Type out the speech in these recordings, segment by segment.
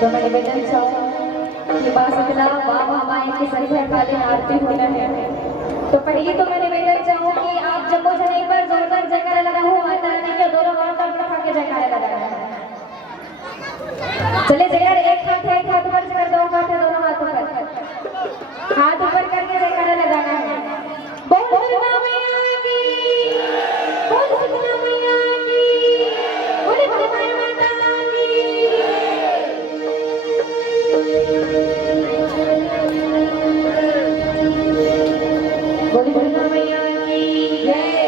तो मैं निवेदन चाहूँ कि बासुकला बाबा माई की संध्याकालीन आरती होना है। तो पहले तो मैं निवेदन चाहूँ कि आप जम्मू जने पर जोरदार जयकारा लगा हो, माता रानी के दोनों हाथों पर उठा के जयकारा लगाना है। चले जयकार एक हाथ ऊपर कर दो, हाथ है दोनों हाथों पर, हाथ ऊपर करके जयकारा लगाना है। बोल दुर्गा मैया की, बोल दुर्गा मैया की, बोल भगवान माता की। बोल दुर्गा मैया की जय।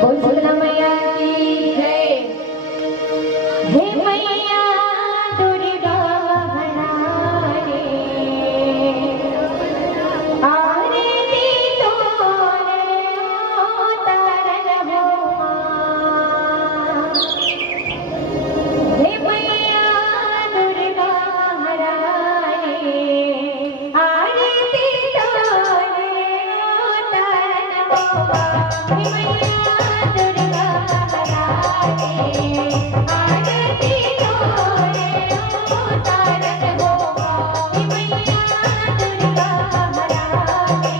बोल दुर्गा मैया की जय। हे मैया दुर्गा हराने, आरती तोरे उतारन हो माँ। हे मैया दुर्गा हराने, आरती तोरे उतारन हो माँ। हे मैया दुर्गा हराने, आरती तोरे उतारन हो माँ। हे मैया दुर्गा हराने,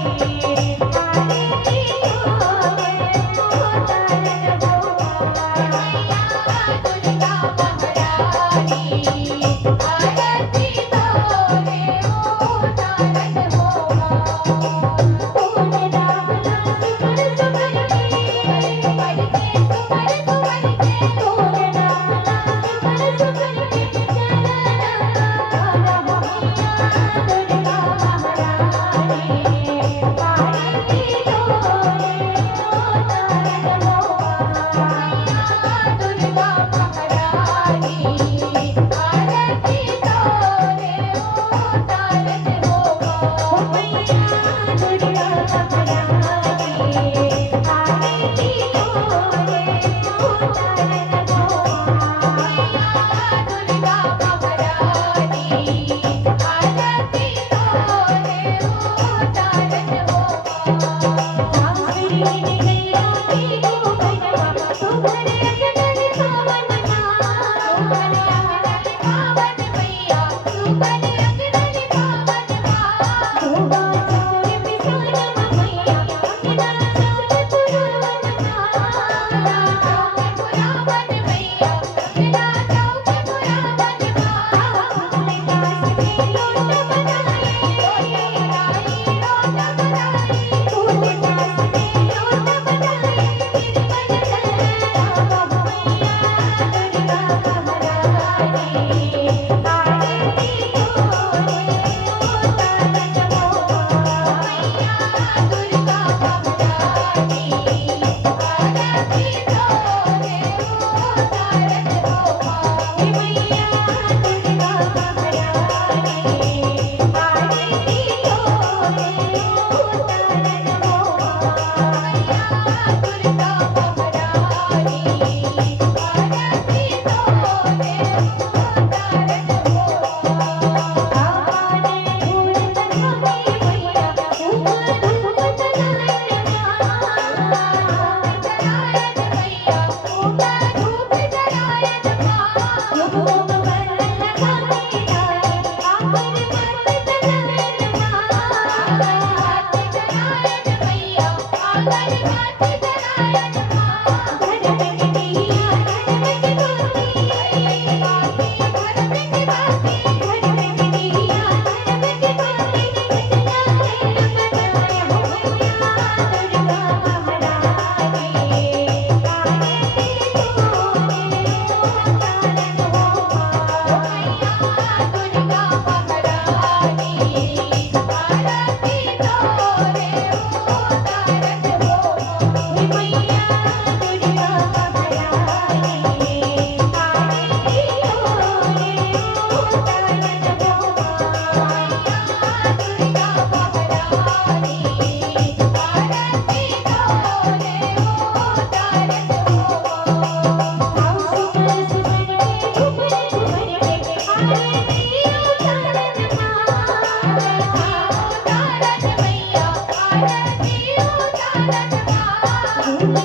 आरती तोरे उतारन हो माँ। मैया दुर्गा महारानी, आरती तोरे उतारन हो माँ। बोल राम नाम सुमर सुमर के, सुमर के सुमर सुमर के, बोल राम नाम सुमर सुमर के, चरण गाना मैया दुर्गा महारानी, आरती तोरे उतारन हो माँ। मैया दुर्गा महारानी, आरती तोरे उतारन हो माँ। मैया दुर्गा महारानी, आरती तोरे उतारन हो माँ। मैया दुर्गा महारानी, आरती तोरे उतारन हो माँ। आखिरी नैया की गोबरमा, सुभर अगन पावन माँ। सुभर अगन पावन मैया, सुभर अगन पावन माँ। भोगा चौर पिसानम मैया, अंगना चौर पुरावन माँ। चौर पुरावन मैया, अंगना चौर पुरावन माँ। फूल कास में लोट बनाए, लोट बनाए, लोट बनाए। फूल कास में लोट बनाए, निर्मल राम मैया दुर्गा महारानी, आरती तोरे उतारन हो माँ। मैया दुर्गा महारानी, आरती तोरे उतारन हो माँ। हे मैया दुर्गा महारानी, आरती तोरे उतारन हो माँ। मैया दुर्गा महारानी, आरती तोरे उतारन हो माँ। आने फूल चढ़ाए मैया, ऊपर धूप जलाए माँ। जलाए मैया, ऊपर धूप जलाए माँ। धूप पर लगाए जाए, आकर मत जलाए माँ। मत जलाए मैया, आकर मत जलाए माँ। घर में दिया घर में बाती, घर में बाती, घर में दिया घर में बाती। जलाए बनाए हो मैया दुर्गा महारानी, आरती तोरे उतारन हो माँ। मैया दुर्गा महारानी, आरती तोरे उतारन हो माँ। हे मैया दुर्गा महारानी, आरती तोरे उतारन हो माँ। मैया दुर्गा महारानी, आरती तोरे उतारन हो माँ। आओ सुमर सुमर के, घूमर घूमर के, आरती उतारन माँ। उतारन मैया, आरती उतारन माँ। दुर्गा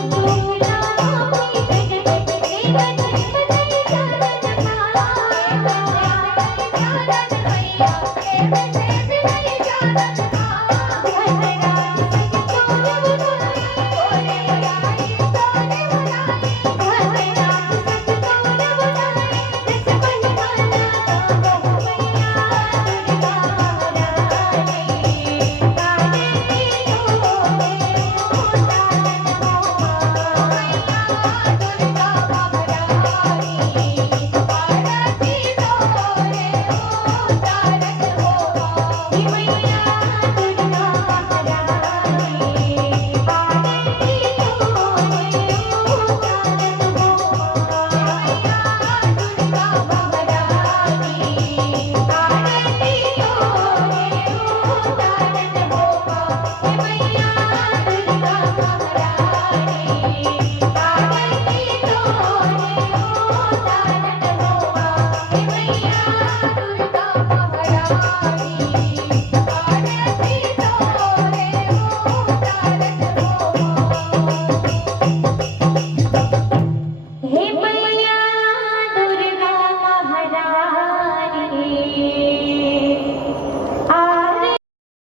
महारानी